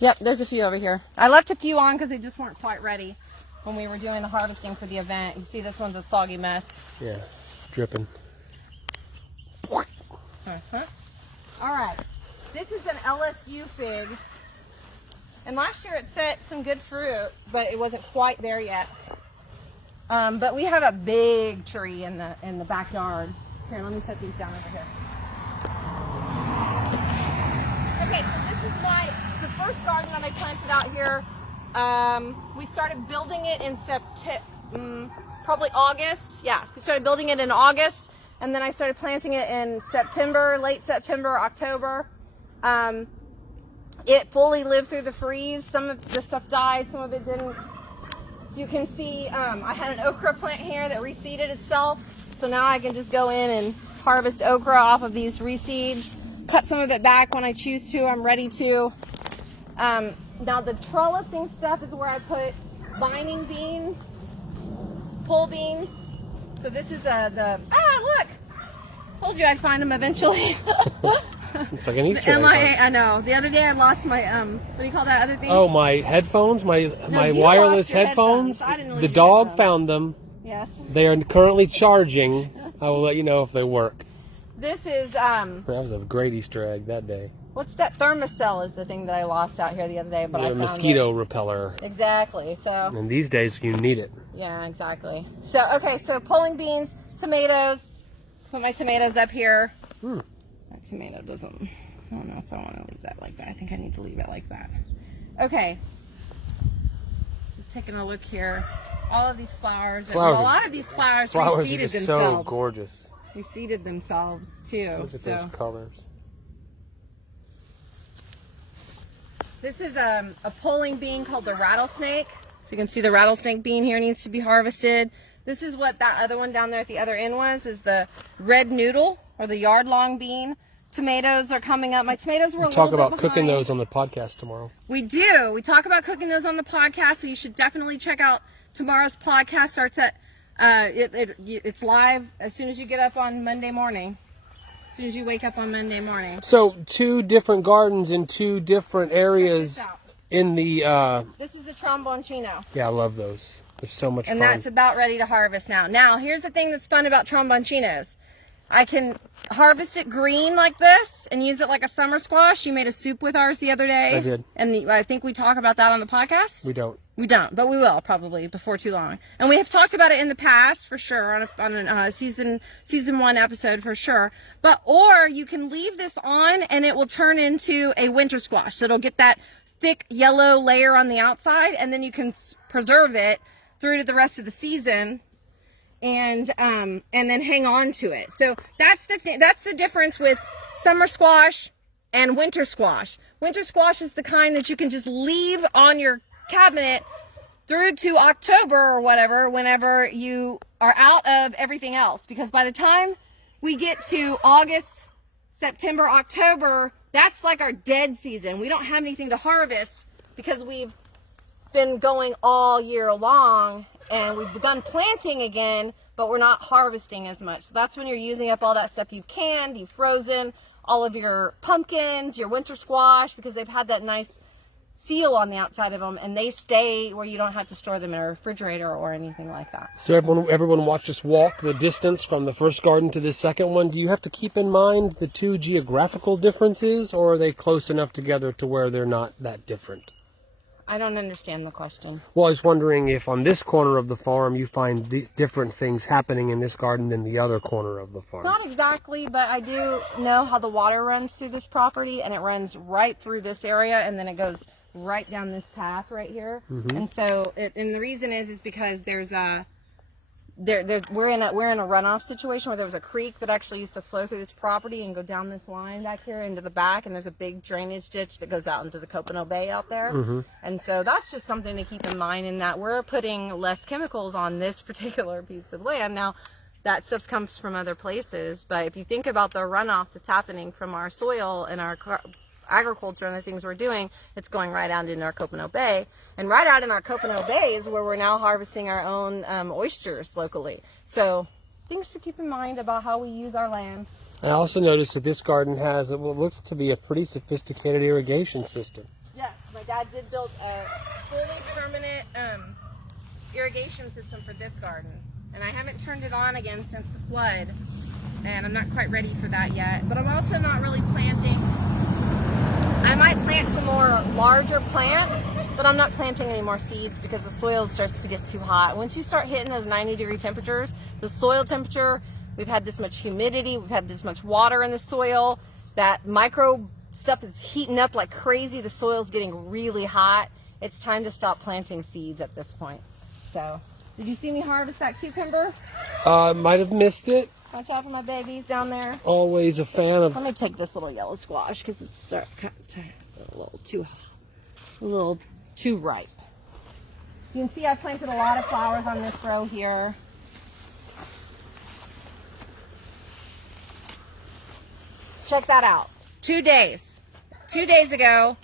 Yep, there's a few over here. I left a few on because they just weren't quite ready when we were doing the harvesting for the event. You see this one's a soggy mess. Yeah, dripping. All right, this is an LSU fig. And last year it set some good fruit, but it wasn't quite there yet. But we have a big tree in the backyard. Here, let me set these down over here. Okay, so this is the first garden that I planted out here. We started building it in probably August. Yeah, we started building it in August, and then I started planting it in September, late September, October. It fully lived through the freeze. Some of the stuff died, some of it didn't. You can see I had an okra plant here that reseeded itself. So now I can just go in and harvest okra off of these reseeds. Cut some of it back when I choose to. I'm ready to. Now the trellising stuff is where I put vining beans, pole beans. So this is look! Told you I'd find them eventually. It's like an Easter egg. I know. The other day I lost my what do you call that other thing? Oh, my headphones, my wireless headphones. I didn't lose the your dog headphones. found them. Yes. They are currently charging. I will let you know if they work. This is That was a great Easter egg that day. what's that? Thermocell is the thing that I lost out here the other day, but I A found mosquito it. repeller. Exactly. So. And these days you need it. Yeah, exactly. So okay, so pulling beans, tomatoes. Put my tomatoes up here. tomato doesn't, I don't know if I want to leave that like that. I think I need to leave it like that. Okay. Just taking a look here. All of these flowers. A lot of these flowers reseeded themselves. So gorgeous. Reseeded themselves too. Look at those colors. This is a pulling bean called the rattlesnake. So you can see the rattlesnake bean here needs to be harvested. This is what that other one down there at the other end was, is the red noodle or the yard-long bean. Tomatoes are coming up. My tomatoes were a little bit behind. We talk about cooking those on the podcast tomorrow. We do. We talk about cooking those on the podcast, so you should definitely check out tomorrow's podcast. Starts at, it's live as soon as you get up on Monday morning. As soon as you wake up on Monday morning. So 2 different gardens in 2 different areas in the... This is a tromboncino. Yeah, I love those. They're so much fun. And that's about ready to harvest now. Now, here's the thing that's fun about tromboncinos. I can harvest it green like this and use it like a summer squash. You made a soup with ours the other day. I did. And I think we talk about that on the podcast. We don't. We don't, but we will probably before too long. And we have talked about it in the past for sure on a season 1 episode for sure. Or you can leave this on and it will turn into a winter squash. So it'll get that thick yellow layer on the outside, and then you can preserve it through to the rest of the season. And then hang on to it. So that's the thing. That's the difference with summer squash and winter squash. Winter squash is the kind that you can just leave on your cabinet through to October or whatever, whenever you are out of everything else. Because by the time we get to August, September, October, that's like our dead season. We don't have anything to harvest because we've been going all year long. And we've begun planting again, but we're not harvesting as much. So that's when you're using up all that stuff you've canned, you've frozen, all of your pumpkins, your winter squash, because they've had that nice seal on the outside of them, and they stay where you don't have to store them in a refrigerator or anything like that. So everyone watched us walk the distance from the first garden to this second one. Do you have to keep in mind the 2 geographical differences, or are they close enough together to where they're not that different? I don't understand the question. Well, I was wondering if on this corner of the farm you find different things happening in this garden than the other corner of the farm. Not exactly, but I do know how the water runs through this property, and it runs right through this area, and then it goes right down this path right here. Mm-hmm. And so, and the reason is because there's a we're in a runoff situation where there was a creek that actually used to flow through this property and go down this line back here into the back, and there's a big drainage ditch that goes out into the Copano Bay out there. Mm-hmm. And so that's just something to keep in mind, in that we're putting less chemicals on this particular piece of land. Now, that stuff comes from other places, but if you think about the runoff that's happening from our soil and our agriculture and the things we're doing, it's going right out into our Copano Bay. And right out in our Copano Bay is where we're now harvesting our own oysters locally. So things to keep in mind about how we use our land. I also noticed that this garden has what looks to be a pretty sophisticated irrigation system. Yes, my dad did build a fully permanent irrigation system for this garden. And I haven't turned it on again since the flood. And I'm not quite ready for that yet. But I'm also not really planting. I might plant some more larger plants, but I'm not planting any more seeds because the soil starts to get too hot. Once you start hitting those 90-degree temperatures, the soil temperature, we've had this much humidity, we've had this much water in the soil, that micro stuff is heating up like crazy. The soil's getting really hot. It's time to stop planting seeds at this point. So, did you see me harvest that cucumber? Might have missed it. Watch out for my babies down there. Always a fan of... Let me take this little yellow squash because it's a little too ripe. You can see I planted a lot of flowers on this row here. Check that out. 2 days. 2 days ago,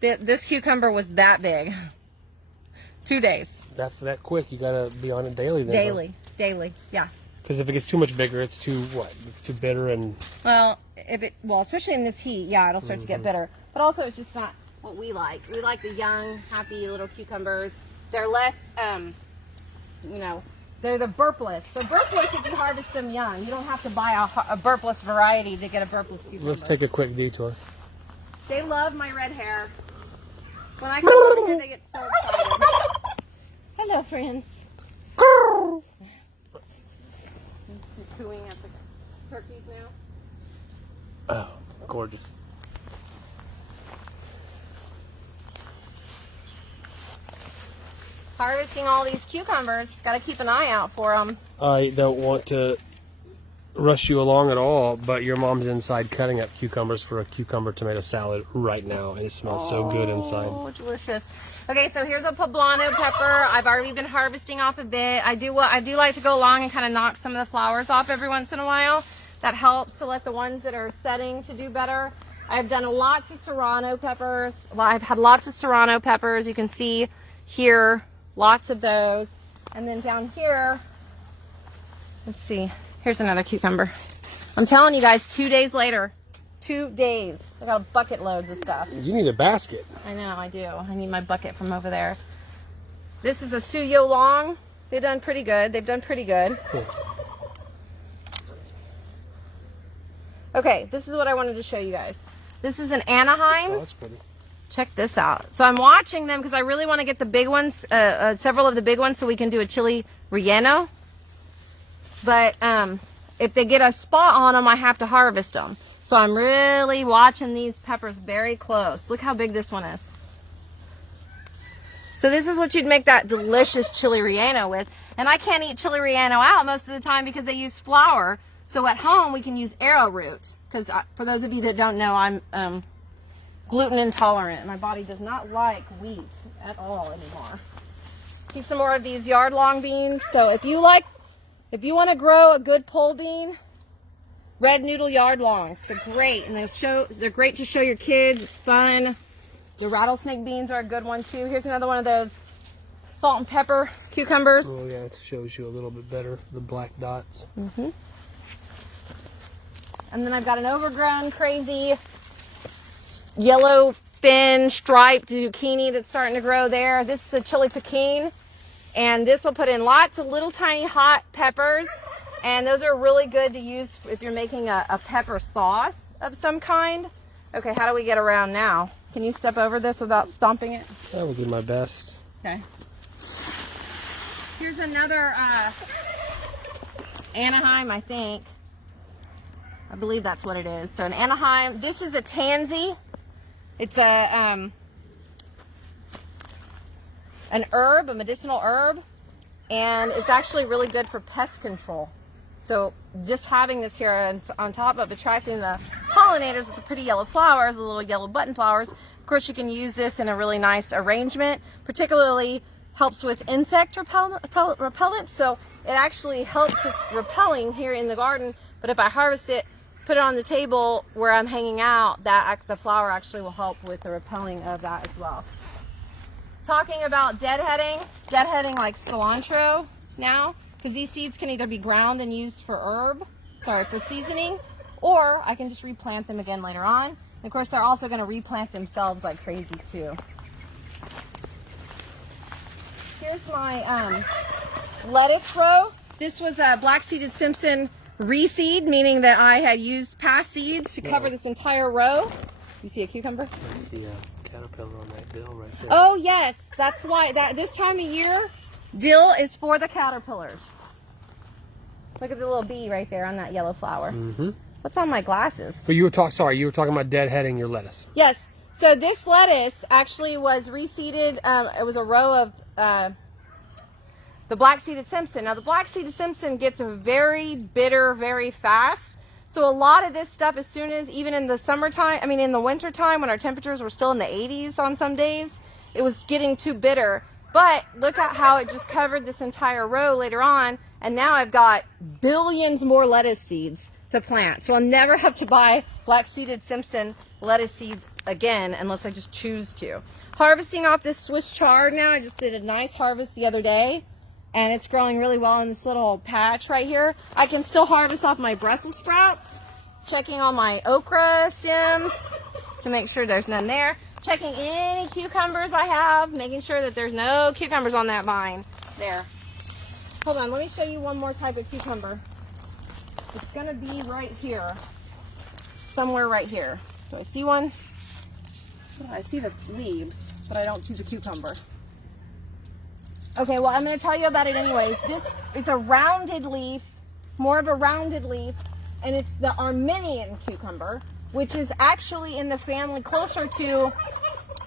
this cucumber was that big. 2 days. That's that quick. You gotta be on it daily then. Daily, yeah. Because if it gets too much bigger, it's too too bitter and... Well, especially in this heat, yeah, it'll start to get bitter. But also, it's just not what we like. We like the young, happy little cucumbers. They're less, they're the burpless. So burpless if you harvest them young. You don't have to buy a burpless variety to get a burpless cucumber. Let's take a quick detour. They love my red hair. When I come over here, they get so excited. Hello, friends. Cooing at the turkeys now. Oh, gorgeous. Harvesting all these cucumbers. Got to keep an eye out for them. I don't want to rush you along at all, but your mom's inside cutting up cucumbers for a cucumber tomato salad right now, and it smells so good inside. Oh, delicious. Okay, so here's a poblano pepper. I've already been harvesting off a bit. I do like to go along and kind of knock some of the flowers off every once in a while. That helps to let the ones that are setting to do better. I've done lots of serrano peppers. Well, I've had lots of serrano peppers. You can see here, lots of those. And then down here, let's see. Here's another cucumber. I'm telling you guys, 2 days later. 2 days. I got a bucket loads of stuff. You need a basket. I know, I do. I need my bucket from over there. This is a Suyo Long. They've done pretty good. They've done pretty good. Cool. Okay, this is what I wanted to show you guys. This is an Anaheim. Oh, that's pretty. Check this out. So I'm watching them because I really want to get the big ones, several of the big ones, so we can do a chili relleno. But if they get a spot on them, I have to harvest them. So I'm really watching these peppers very close. Look how big this one is. So this is what you'd make that delicious chili relleno with. And I can't eat chili relleno out most of the time because they use flour. So at home we can use arrowroot. Because for those of you that don't know, I'm gluten intolerant. My body does not like wheat at all anymore. See some more of these yard long beans. So if you want to grow a good pole bean, red noodle yard longs. They're great, and they're great to show your kids. It's fun. The rattlesnake beans are a good one too. Here's another one of those salt and pepper cucumbers. Oh yeah, it shows you a little bit better, the black dots. Mm-hmm. And then I've got an overgrown, crazy yellow fin striped zucchini that's starting to grow there. This is a chili piquin, and this will put in lots of little tiny hot peppers. And those are really good to use if you're making a pepper sauce of some kind. Okay, how do we get around now? Can you step over this without stomping it? I will do my best. Okay. Here's another Anaheim, I think. I believe that's what it is. So an Anaheim. This is a tansy. It's an herb, a medicinal herb. And it's actually really good for pest control. So just having this here on top of attracting the pollinators with the pretty yellow flowers, the little yellow button flowers, of course you can use this in a really nice arrangement. Particularly helps with insect repellent. So it actually helps with repelling here in the garden. But if I harvest it, put it on the table where I'm hanging out, the flower actually will help with the repelling of that as well. Talking about deadheading like cilantro now, because these seeds can either be ground and used for for seasoning, or I can just replant them again later on. And of course, they're also going to replant themselves like crazy too. Here's my lettuce row. This was a black-seeded Simpson reseed, meaning that I had used past seeds to cover this entire row. You see a cucumber? I see a caterpillar on that dill right there. Oh yes, that's why this time of year, dill is for the caterpillars. Look at the little bee right there on that yellow flower. Mm-hmm. What's on my glasses? But you were talking about deadheading your lettuce. Yes. So this lettuce actually was reseeded. It was a row of the black-seeded Simpson. Now the black-seeded Simpson gets very bitter very fast. So a lot of this stuff, as soon as, even in the summertime, in the wintertime when our temperatures were still in the 80s on some days, it was getting too bitter. But look at how it just covered this entire row later on, and now I've got billions more lettuce seeds to plant. So I'll never have to buy black-seeded Simpson lettuce seeds again unless I just choose to. Harvesting off this Swiss chard now. I just did a nice harvest the other day, and it's growing really well in this little patch right here. I can still harvest off my Brussels sprouts. Checking all my okra stems to make sure there's none there. Checking any cucumbers I have, making sure that there's no cucumbers on that vine there. Hold on, let me show you one more type of cucumber. It's gonna be right here, somewhere right here. Do I see one? I see the leaves, but I don't see the cucumber. Okay, well, I'm going to tell you about it anyways. This is a rounded leaf, more of a rounded leaf, and it's the Armenian cucumber. which is actually in the family closer to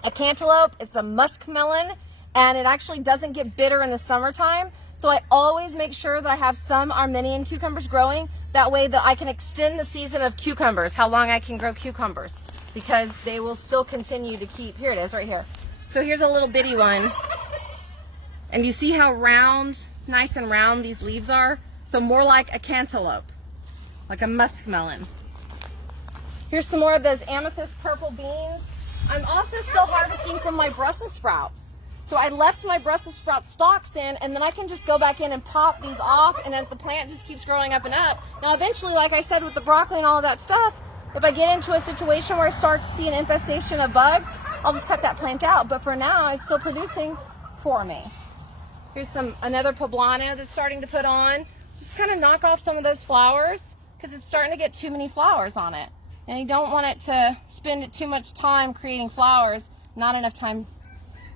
a cantaloupe. It's a muskmelon, and it actually doesn't get bitter in the summertime. So I always make sure that I have some Armenian cucumbers growing. That way that I can extend the season of cucumbers, how long I can grow cucumbers, because they will still continue to keep. Here it is right here. So here's a little bitty one. And you see how round, nice and round these leaves are? So more like a cantaloupe, like a muskmelon. Here's some more of those amethyst purple beans. I'm also still harvesting from my Brussels sprouts. So I left my Brussels sprout stalks in, and then I can just go back in and pop these off, and as the plant just keeps growing up and up. Now eventually, like I said, with the broccoli and all of that stuff, if I get into a situation where I start to see an infestation of bugs, I'll just cut that plant out. But for now, it's still producing for me. Here's another poblano that's starting to put on. Just kind of knock off some of those flowers, because it's starting to get too many flowers on it. And you don't want it to spend too much time creating flowers, not enough time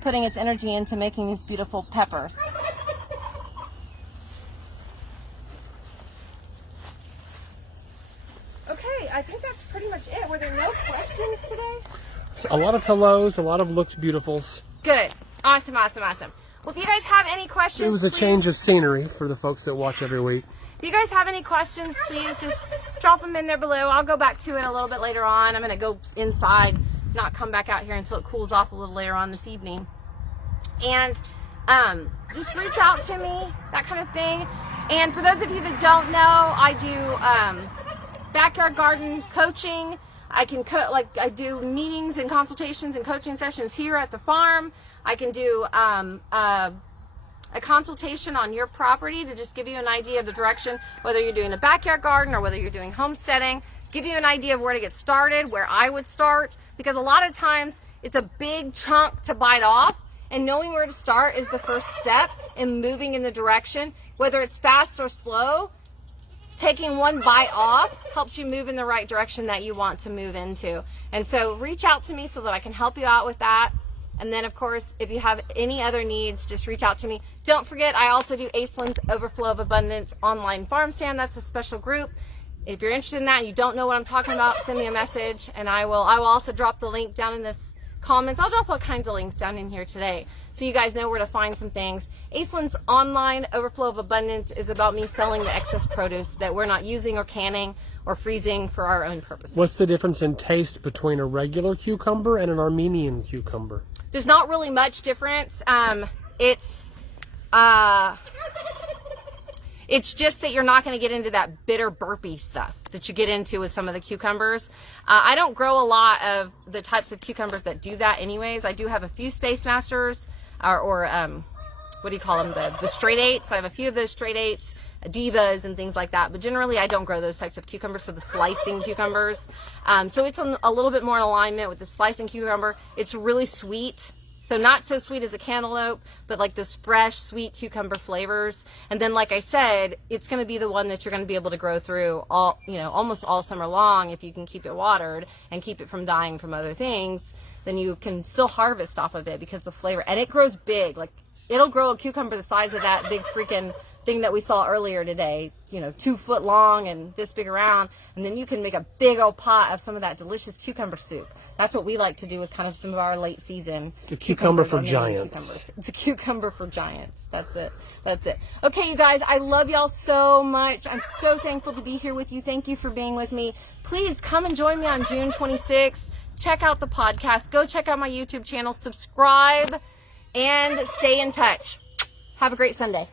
putting its energy into making these beautiful peppers. Okay, I think that's pretty much it. Were there no questions today? So a lot of hellos, a lot of looks beautifuls. Good. Awesome, awesome, awesome. Well, if you guys have any questions, it was a change of scenery for the folks that watch every week. If you guys have any questions, please just drop them in there below. I'll go back to it a little bit later on. I'm going to go inside, not come back out here until it cools off a little later on this evening. And just reach out to me, that kind of thing. And for those of you that don't know, I do backyard garden coaching. I do meetings and consultations and coaching sessions here at the farm. I can do a consultation on your property to just give you an idea of the direction, whether you're doing a backyard garden or whether you're doing homesteading, give you an idea of where to get started, where I would start, because a lot of times it's a big chunk to bite off, and knowing where to start is the first step in moving in the direction. Whether it's fast or slow, taking one bite off helps you move in the right direction that you want to move into. And so reach out to me so that I can help you out with that. And then, of course, if you have any other needs, just reach out to me. Don't forget, I also do Aislynn's Overflow of Abundance online farm stand. That's a special group. If you're interested in that and you don't know what I'm talking about, send me a message, and I will also drop the link down in this comments. I'll drop all kinds of links down in here today so you guys know where to find some things. Aislynn's online Overflow of Abundance is about me selling the excess produce that we're not using or canning or freezing for our own purposes. What's the difference in taste between a regular cucumber and an Armenian cucumber? There's not really much difference. It's just that you're not going to get into that bitter burpy stuff that you get into with some of the cucumbers. I don't grow a lot of the types of cucumbers that do that anyways. I do have a few Space Masters or what do you call them? The straight eights. I have a few of those straight eights, divas and things like that. But generally I don't grow those types of cucumbers, so the slicing cucumbers. So it's a little bit more in alignment with the slicing cucumber. It's really sweet. So not so sweet as a cantaloupe, but like this fresh, sweet cucumber flavors. And then, like I said, it's going to be the one that you're going to be able to grow through almost all summer long if you can keep it watered and keep it from dying from other things. Then you can still harvest off of it because the flavor, and it grows big. Like it'll grow a cucumber the size of that big freaking thing that we saw earlier today. 2 foot long and this big around. And then you can make a big old pot of some of that delicious cucumber soup. That's what we like to do with kind of some of our late season. It's a cucumber for giants. It's a cucumber for giants. That's it. That's it. Okay, you guys, I love y'all so much. I'm so thankful to be here with you. Thank you for being with me. Please come and join me on June 26th. Check out the podcast. Go check out my YouTube channel. Subscribe and stay in touch. Have a great Sunday.